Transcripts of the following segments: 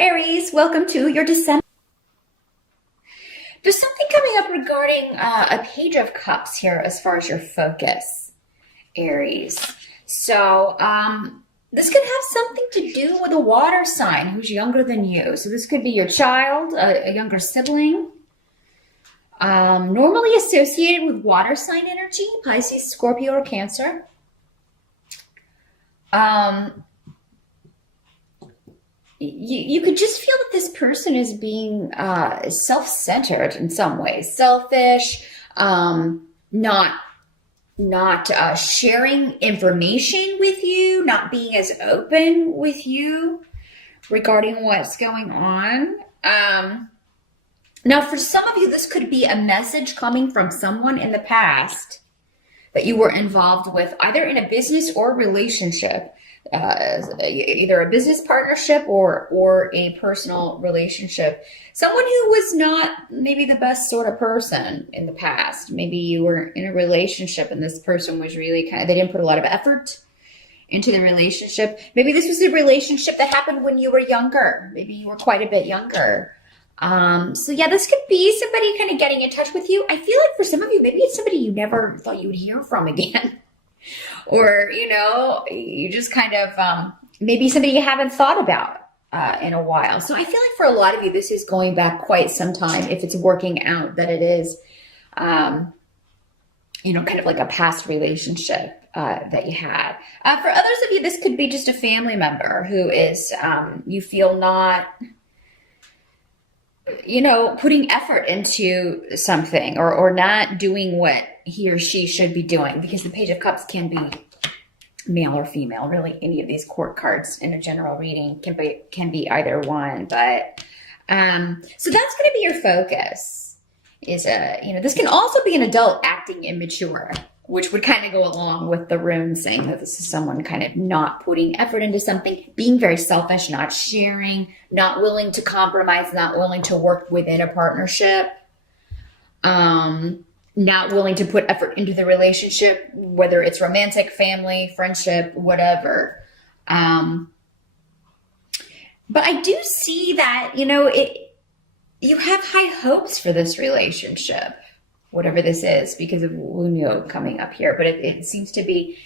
Aries, welcome to your December. There's something coming up regarding a Page of Cups here as far as your focus, Aries. So this could have something to do with a water sign who's younger than you. So this could be your child, a younger sibling. Normally associated with water sign energy, Pisces, Scorpio, or Cancer. You could just feel that this person is being self-centered in some ways, selfish, not sharing information with you, not being as open with you regarding what's going on. Now, for some of you, this could be a message coming from someone in the past that you were involved with, either in a business or relationship. Either a business partnership or a personal relationship. Someone who was not maybe the best sort of person in the past. Maybe you were in a relationship and this person was really they didn't put a lot of effort into the relationship. Maybe this was a relationship that happened when you were younger. Maybe you were quite a bit younger. So yeah, this could be somebody kind of getting in touch with you. I feel like for some of you, maybe it's somebody you never thought you would hear from again. Or, you just kind of, maybe somebody you haven't thought about in a while. So I feel like for a lot of you, this is going back quite some time if it's working out that it is, kind of like a past relationship that you had. For others of you, this could be just a family member who is, you feel not, putting effort into something or not doing what he or she should be doing, because the Page of Cups can be male or female. Really, any of these court cards in a general reading can be either one. But so that's going to be your focus. This can also be an adult acting immature, which would kind of go along with the rune saying that this is someone kind of not putting effort into something, being very selfish, not sharing, not willing to compromise, not willing to work within a partnership, not willing to put effort into the relationship, whether it's romantic, family, friendship, whatever. But I do see that, you have high hopes for this relationship, whatever this is, because of Wunyo coming up here. But it seems to be,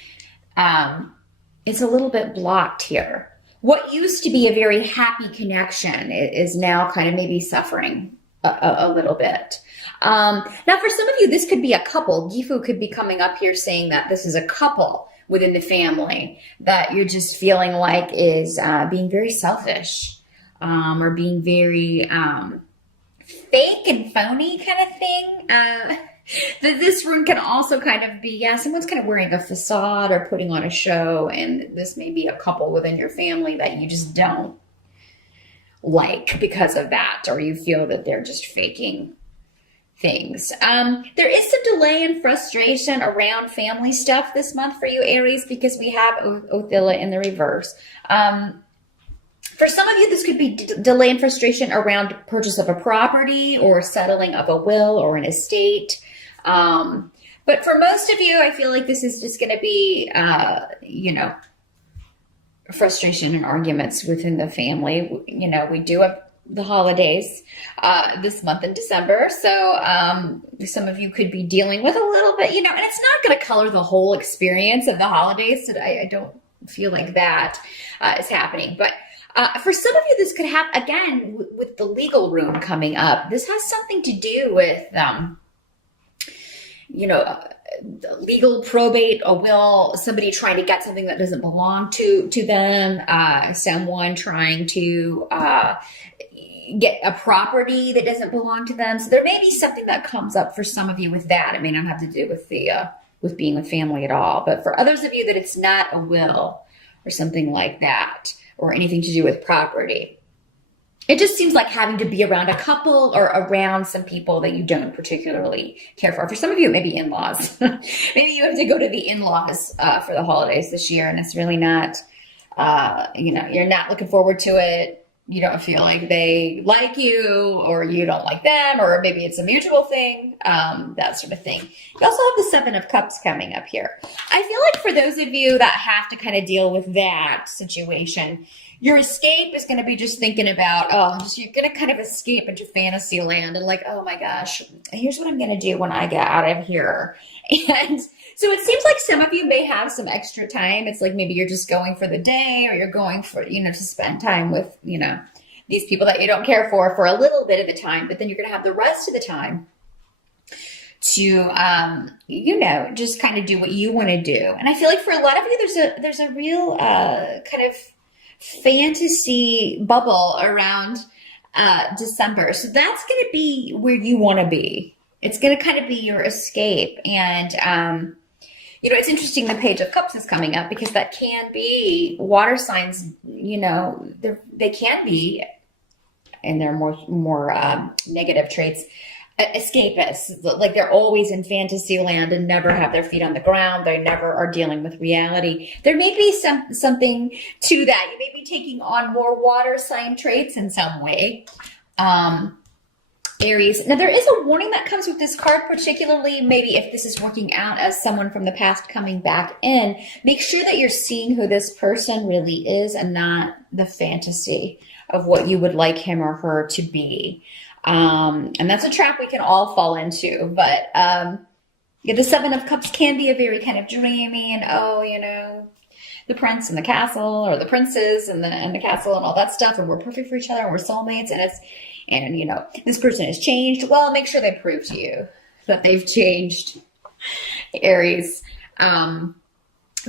it's a little bit blocked here. What used to be a very happy connection is now kind of maybe suffering a little bit. Now, for some of you, this could be a couple. Gifu could be coming up here saying that this is a couple within the family that you're just feeling like is being very selfish or being very fake and phony kind of thing. This rune can also kind of be, someone's kind of wearing a facade or putting on a show, and this may be a couple within your family that you just don't like because of that, or you feel that they're just faking things. There is some delay and frustration around family stuff this month for you, Aries, because we have Othilla in the reverse. For some of you, this could be delay and frustration around purchase of a property or settling of a will or an estate. But for most of you, I feel like this is just going to be, frustration and arguments within the family. We do have the holidays this month in December. So some of you could be dealing with a little bit, and it's not going to color the whole experience of the holidays. So I don't feel like that is happening. But for some of you, this could happen, again, with the legal rune coming up. This has something to do with, legal probate, a will, somebody trying to get something that doesn't belong to them, someone trying to get a property that doesn't belong to them. So there may be something that comes up for some of you with that. It may not have to do with with being with family at all. But for others of you that it's not a will or something like that, or anything to do with property. It just seems like having to be around a couple or around some people that you don't particularly care for. For some of you, maybe in-laws. Maybe you have to go to the in-laws for the holidays this year, and it's really not, you're not looking forward to it. You don't feel like they like you, or you don't like them, or maybe it's a mutual thing, that sort of thing. You also have the Seven of Cups coming up here. I feel like for those of you that have to kind of deal with that situation, your escape is going to be just thinking about, you're going to kind of escape into fantasy land and like, oh my gosh, here's what I'm going to do when I get out of here. And so it seems like some of you may have some extra time. It's like maybe you're just going for the day, or you're going for, to spend time with, these people that you don't care for a little bit of the time, but then you're going to have the rest of the time to, just kind of do what you want to do. And I feel like for a lot of you, there's a real kind of fantasy bubble around December. So that's going to be where you want to be. It's going to kind of be your escape. And, it's interesting the Page of Cups is coming up, because that can be water signs, they can be, and they're more negative traits, escapists. Like they're always in fantasy land and never have their feet on the ground. They never are dealing with reality. There may be something to that. You may be taking on more water sign traits in some way. Aries. Now, there is a warning that comes with this card, particularly maybe if this is working out as someone from the past coming back in. Make sure that you're seeing who this person really is and not the fantasy of what you would like him or her to be. And that's a trap we can all fall into. But the Seven of Cups can be a very kind of dreamy and, the prince and the castle, or the princes and the castle and all that stuff. And we're perfect for each other and we're soulmates. And this person has changed. Well, make sure they prove to you that they've changed, Aries,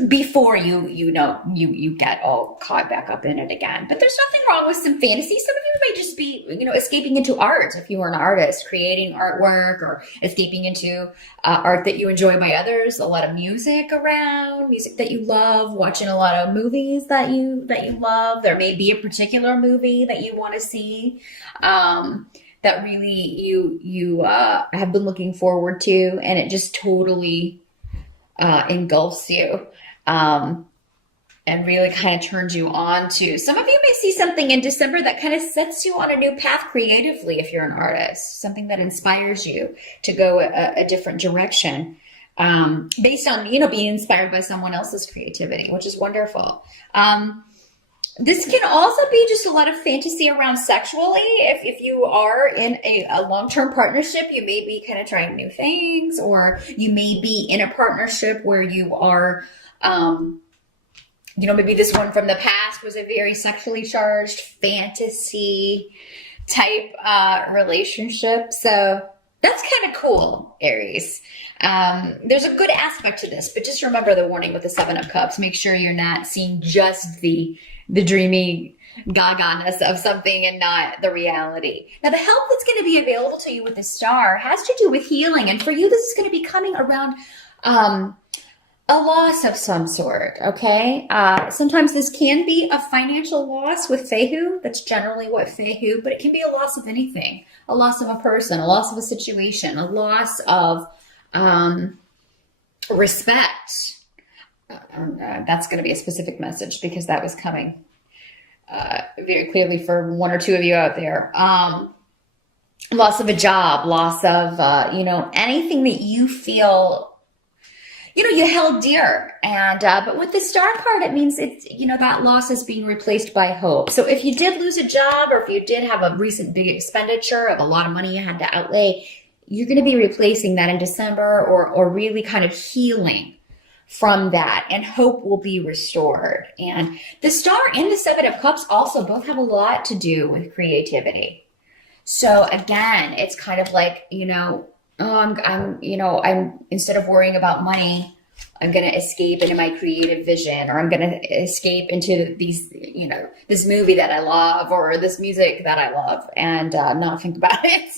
before you get all caught back up in it again. But there's nothing wrong with some fantasy. Some of you may just be, escaping into art. If you are an artist, creating artwork, or escaping into art that you enjoy by others, a lot of music around, music that you love, watching a lot of movies that you love. There may be a particular movie that you want to see, that really you have been looking forward to, and it just totally engulfs you, and really kind of turns you on to. Some of you may see something in December that kind of sets you on a new path creatively if you're an artist, something that inspires you to go a different direction, based on, being inspired by someone else's creativity, which is wonderful. This can also be just a lot of fantasy around sexually. If you are in a long-term partnership, you may be kind of trying new things, or you may be in a partnership where you are, maybe this one from the past was a very sexually charged fantasy type relationship. So that's kind of cool, Aries. There's a good aspect to this, but just remember the warning with the Seven of Cups. Make sure you're not seeing just the dreamy gaga-ness of something and not the reality. Now, the help that's going to be available to you with the Star has to do with healing. And for you, this is going to be coming around a loss of some sort, okay? Sometimes this can be a financial loss with Fehu. That's generally what Fehu, but it can be a loss of anything. A loss of a person, a loss of a situation, a loss of respect. That's going to be a specific message, because that was coming very clearly for one or two of you out there. Loss of a job, loss of, anything that you feel, you held dear. And, but with the Star card, it means it's, that loss is being replaced by hope. So if you did lose a job, or if you did have a recent big expenditure of a lot of money you had to outlay, you're going to be replacing that in December, or really kind of healing from that, and hope will be restored. And the Star and the Seven of Cups also both have a lot to do with creativity. So again, it's kind of like, I'm instead of worrying about money, I'm going to escape into my creative vision, or I'm going to escape into these, this movie that I love, or this music that I love, and not think about it.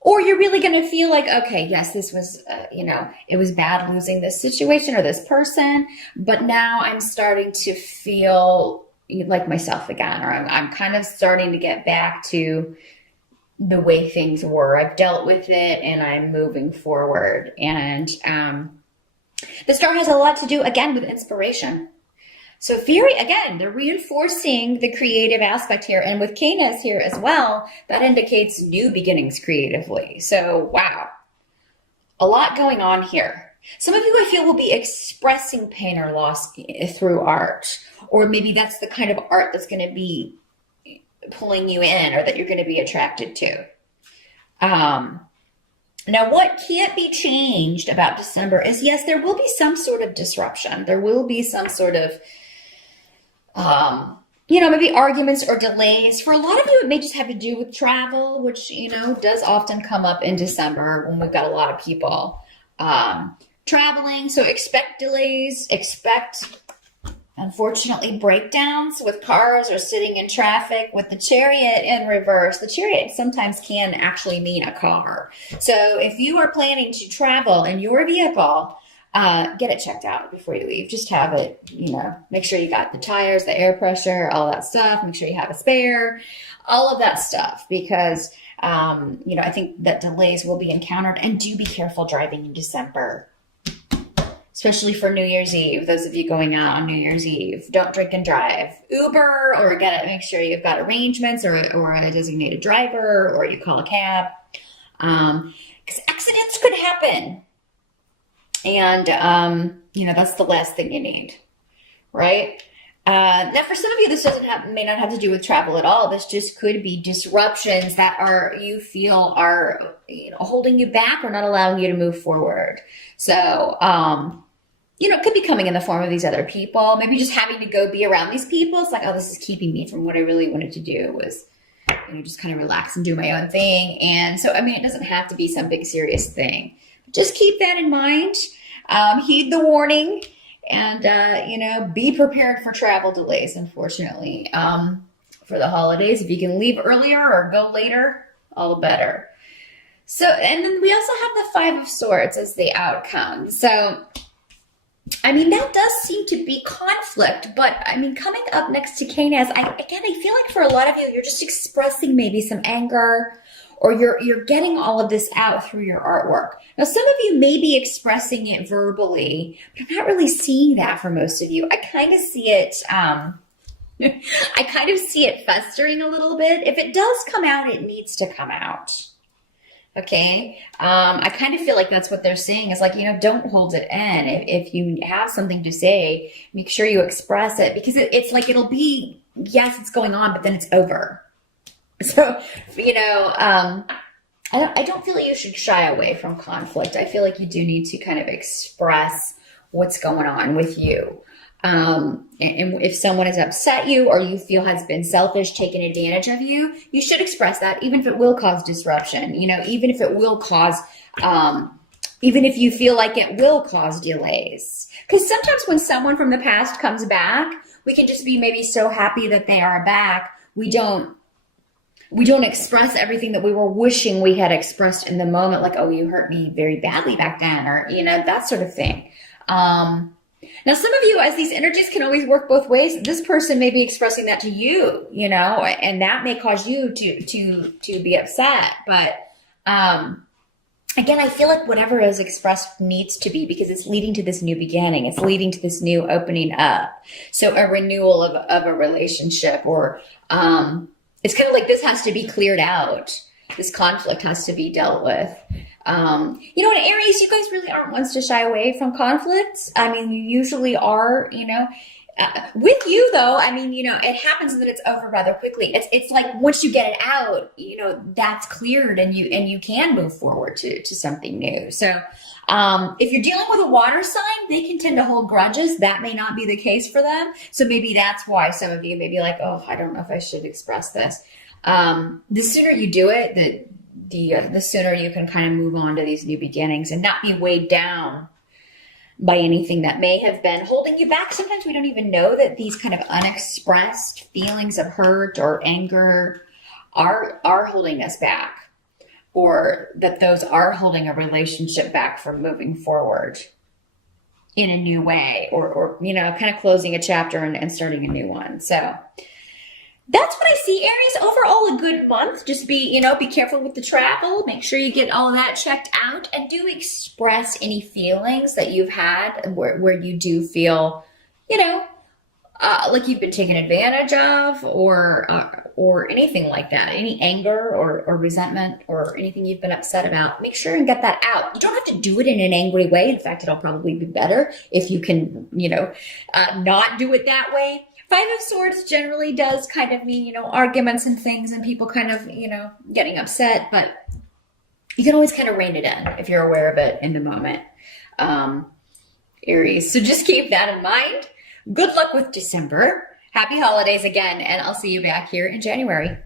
Or you're really going to feel like, okay, yes, this was, it was bad losing this situation or this person, but now I'm starting to feel like myself again, or I'm kind of starting to get back to the way things were. I've dealt with it and I'm moving forward. And the Star has a lot to do, again, with inspiration. So Fury, again, they're reinforcing the creative aspect here. And with Canis here as well, that indicates new beginnings creatively. So, wow, a lot going on here. Some of you, I feel, will be expressing pain or loss through art. Or maybe that's the kind of art that's going to be pulling you in or that you're going to be attracted to. Now, what can't be changed about December is, yes, there will be some sort of disruption. There will be some sort of, maybe arguments or delays. For a lot of you, it may just have to do with travel, which, does often come up in December when we've got a lot of people traveling. So expect delays, expect, unfortunately, breakdowns with cars or sitting in traffic. With the Chariot in reverse, the Chariot sometimes can actually mean a car. So if you are planning to travel in your vehicle, get it checked out before you leave. Just have it, make sure you got the tires, the air pressure, all that stuff. Make sure you have a spare, all of that stuff, because, I think that delays will be encountered. And do be careful driving in December, especially for New Year's Eve. Those of you going out on New Year's Eve, don't drink and drive. Uber, or make sure you've got arrangements or a designated driver, or you call a cab. Because accidents could happen. And, that's the last thing you need, right? Now, for some of you, this may not have to do with travel at all. This just could be disruptions that you feel are holding you back or not allowing you to move forward. So, it could be coming in the form of these other people. Maybe just having to go be around these people. It's like, oh, this is keeping me from what I really wanted to do, was just kind of relax and do my own thing. And so, it doesn't have to be some big serious thing. Just keep that in mind. Heed the warning, and, be prepared for travel delays, unfortunately, for the holidays. If you can leave earlier or go later, all the better. So, and then we also have the Five of Swords as the outcome. So, that does seem to be conflict, but coming up next to Canis, I feel like for a lot of you, you're just expressing maybe some anger, or you're getting all of this out through your artwork. Now, some of you may be expressing it verbally, but I'm not really seeing that for most of you. I kind of see it, festering a little bit. If it does come out, it needs to come out. Okay. I kind of feel like that's what they're saying is like, don't hold it in. If you have something to say, make sure you express it, because it's like, it'll be, yes, it's going on, but then it's over. So, I don't feel like you should shy away from conflict. I feel like you do need to kind of express what's going on with you. And if someone has upset you or you feel has been selfish, taken advantage of you, you should express that, even if it will cause disruption, even if it will cause, even if you feel like it will cause delays. Because sometimes when someone from the past comes back, we can just be maybe so happy that they are back. We don't express everything that we were wishing we had expressed in the moment, like, oh, you hurt me very badly back then, or, that sort of thing. Now, some of you, as these energies can always work both ways, this person may be expressing that to you, and that may cause you to be upset. But, again, I feel like whatever is expressed needs to be, because it's leading to this new beginning. It's leading to this new opening up. So a renewal of a relationship, or, it's kind of like this has to be cleared out. This conflict has to be dealt with. In Aries, you guys really aren't ones to shy away from conflicts. You usually are, with you though, it happens and then it's over rather quickly. It's like once you get it out, that's cleared and you can move forward to something new. So, if you're dealing with a water sign, they can tend to hold grudges. That may not be the case for them. So maybe that's why some of you may be like, oh, I don't know if I should express this. The sooner you do it, the sooner you can kind of move on to these new beginnings and not be weighed down by anything that may have been holding you back. Sometimes we don't even know that these kind of unexpressed feelings of hurt or anger are holding us back, or that those are holding a relationship back from moving forward in a new way, or kind of closing a chapter and starting a new one. So that's what I see, Aries. Overall, a good month. Just be careful with the travel. Make sure you get all that checked out, and do express any feelings that you've had where you do feel, like you've been taken advantage of, or anything like that, any anger or resentment or anything you've been upset about, make sure and get that out. You don't have to do it in an angry way. In fact, it'll probably be better if you can, not do it that way. Five of Swords generally does kind of mean, arguments and things and people kind of, getting upset, but you can always kind of rein it in if you're aware of it in the moment. Aries. So just keep that in mind. Good luck with December. Happy holidays again, and I'll see you back here in January.